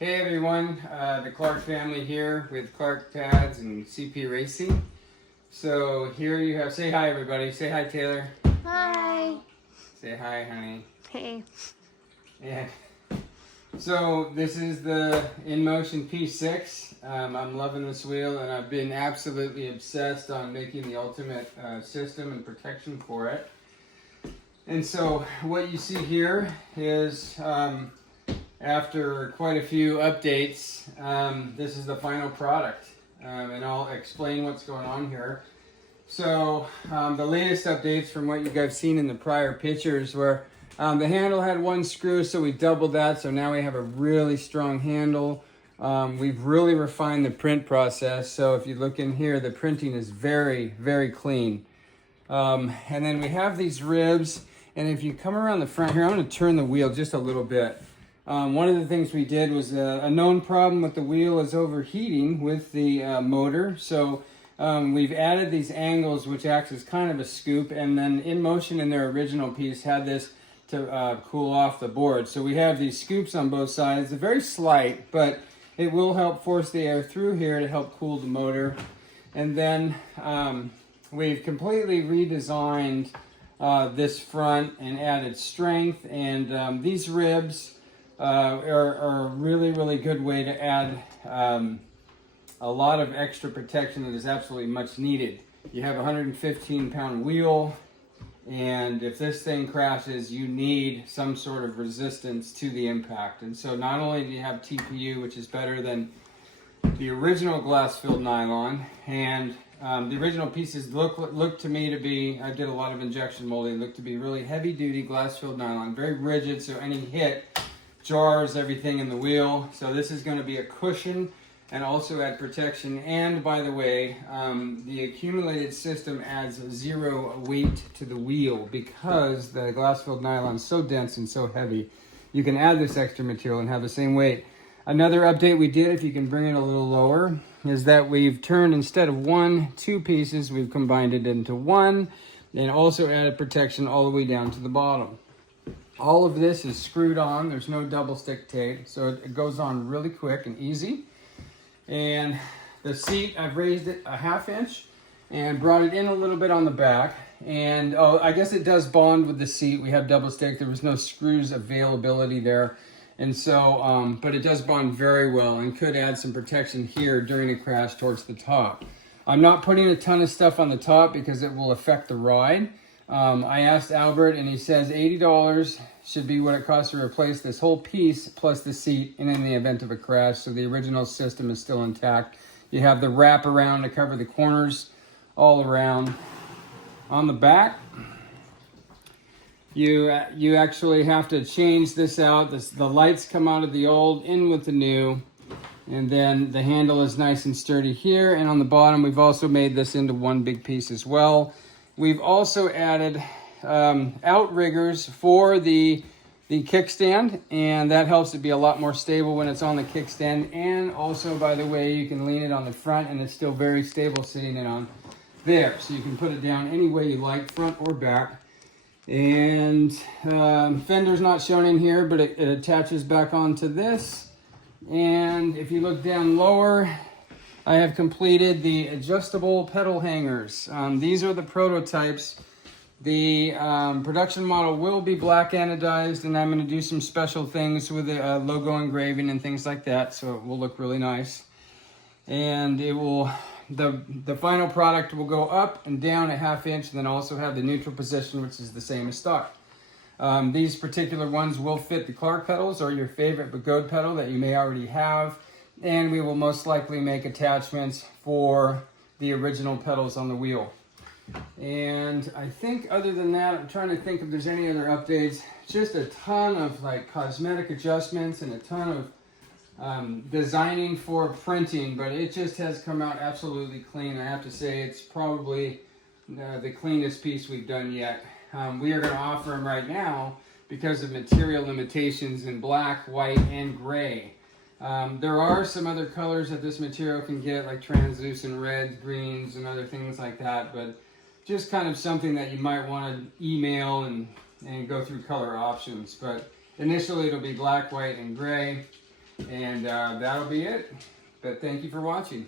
Hey everyone, the Clark family here with Clark Pads and CP Racing. So here you have, say hi everybody, say hi Taylor. Hi. Say hi honey. Hey. Yeah. So this is the Inmotion P6. I'm loving this wheel and I've been absolutely obsessed on making the ultimate system and protection for it. And so what you see here is after quite a few updates, this is the final product, and I'll explain what's going on here. So the latest updates from what you guys seen in the prior pictures were the handle had one screw, so we doubled that, so now we have a really strong handle. We've really refined the print process, so if you look in here, the printing is very, very clean. And then we have these ribs, and if you come around the front here, I'm going to turn the wheel just a little bit. One of the things we did was a known problem with the wheel is overheating with the motor. So we've added these angles, which acts as kind of a scoop, and then Inmotion in their original piece had this to cool off the board. So we have these scoops on both sides. They're very slight, but it will help force the air through here to help cool the motor. And then we've completely redesigned this front and added strength, and these ribs are a really, really good way to add a lot of extra protection that is absolutely much needed. You have a 115-pound wheel, and if this thing crashes, you need some sort of resistance to the impact. And so not only do you have TPU, which is better than the original glass-filled nylon, and the original pieces look to me to be, I did a lot of injection molding, look to be really heavy-duty glass-filled nylon, very rigid, so any hit jars everything in the wheel. So this is going to be a cushion and also add protection. And by the way, the accumulated system adds zero weight to the wheel because the glass-filled nylon is so dense and so heavy. You can add this extra material and have the same weight. Another update we did, if you can bring it a little lower, is that we've turned, instead of two pieces, we've combined it into one, and also added protection all the way down to the bottom. All of this is screwed on. There's no double stick tape, so it goes on really quick and easy. And the seat, I've raised it a 1/2 inch and brought it in a little bit on the back. And I guess it does bond with the seat. We have double stick. There was no screws availability there. And so, but it does bond very well and could add some protection here during a crash towards the top. I'm not putting a ton of stuff on the top because it will affect the ride. I asked Albert and he says $80 should be what it costs to replace this whole piece plus the seat in the event of a crash. So the original system is still intact. You have the wrap around to cover the corners all around. On the back, you actually have to change this out. The lights come out of the old, in with the new. And then the handle is nice and sturdy here. And on the bottom, we've also made this into one big piece as well. We've also added outriggers for the kickstand, and that helps it be a lot more stable when it's on the kickstand. And also, by the way, you can lean it on the front, and it's still very stable sitting it on there. So you can put it down any way you like, front or back. And fender's not shown in here, but it attaches back onto this. And if you look down lower, I have completed the adjustable pedal hangers. These are the prototypes. The production model will be black anodized, and I'm going to do some special things with the logo engraving and things like that, so it will look really nice. And it will, the final product will go up and down a 1/2 inch, and then also have the neutral position, which is the same as stock. These particular ones will fit the Clark pedals or your favorite Begode pedal that you may already have. And we will most likely make attachments for the original pedals on the wheel. And I think other than that, I'm trying to think if there's any other updates. Just a ton of like cosmetic adjustments and a ton of designing for printing, but it just has come out absolutely clean. I have to say it's probably the cleanest piece we've done yet. We are going to offer them right now because of material limitations in black, white, and gray. There are some other colors that this material can get, like translucent reds, greens, and other things like that, but just kind of something that you might want to email and go through color options. But initially it'll be black, white, and gray. And that'll be it. But thank you for watching.